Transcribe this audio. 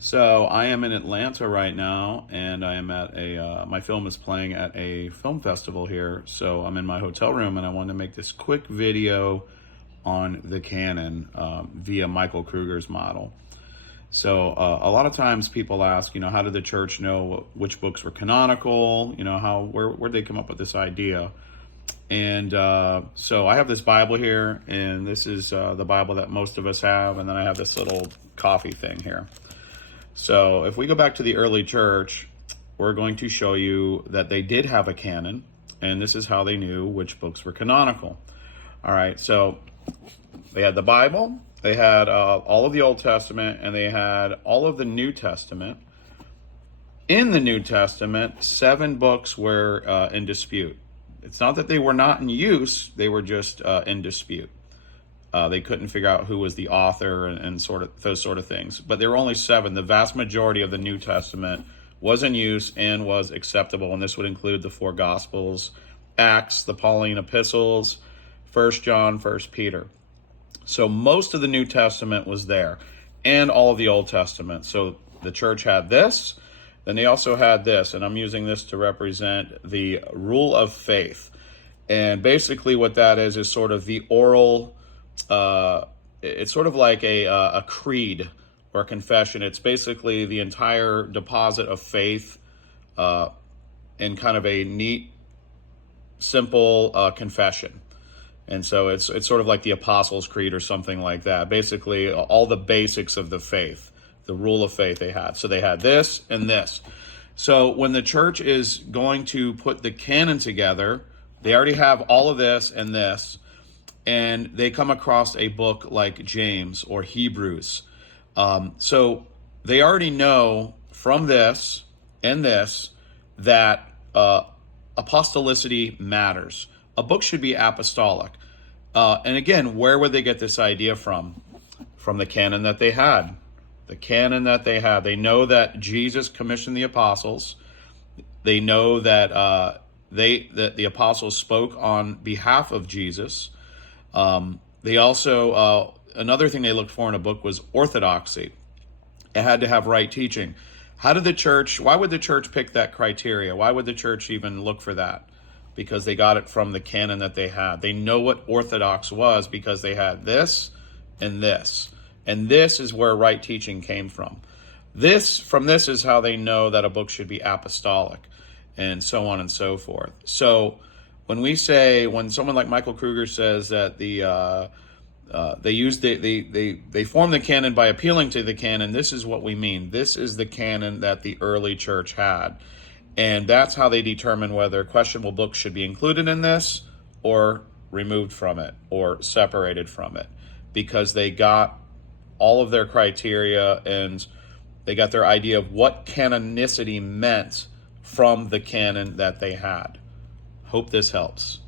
So I am in Atlanta right now, and I am at my film is playing at a film festival here. So I'm in my hotel room, and I wanted to make this quick video on the canon via Michael Kruger's model. So a lot of times people ask, how did the church know which books were canonical? Where'd they come up with this idea? And so I have this Bible here, and this is the Bible that most of us have, and then I have this little coffee thing here. So if we go back to the early church, we're going to show you that they did have a canon, and this is how they knew which books were canonical. All right, so they had the Bible, they had all of the Old Testament, and they had all of the New Testament. In the New Testament, 7 books were in dispute. It's not that they were not in use, they were just in dispute. They couldn't figure out who was the author and sort of those sort of things. But there were only 7. The vast majority of the New Testament was in use and was acceptable. And this would include the 4 Gospels, Acts, the Pauline epistles, 1 John, 1 Peter. So most of the New Testament was there and all of the Old Testament. So the church had this. Then they also had this. And I'm using this to represent the rule of faith. And basically what that is sort of the oral it's sort of like a creed or a confession. It's basically the entire deposit of faith in kind of a neat, simple confession. And so it's sort of like the Apostles' Creed or something like that. Basically, all the basics of the faith, the rule of faith they had. So they had this and this. So when the church is going to put the canon together, they already have all of this and this. And they come across a book like James or Hebrews. So they already know from this and this that apostolicity matters. A book should be apostolic. And again, where would they get this idea from? From the canon that they had. The canon that they had. They know that Jesus commissioned the apostles. They know that that the apostles spoke on behalf of Jesus. They also, another thing they looked for in a book was orthodoxy. It had to have right teaching. Why would the church pick that criteria? Why would the church even look for that? Because they got it from the canon that they had. They know what orthodox was because they had this and this. And this is where right teaching came from. From this is how they know that a book should be apostolic, and so on and so forth. So when someone like Michael Kruger says that they form the canon by appealing to the canon, this is what we mean. This is the canon that the early church had. And that's how they determine whether questionable books should be included in this or removed from it or separated from it, because they got all of their criteria and they got their idea of what canonicity meant from the canon that they had. Hope this helps.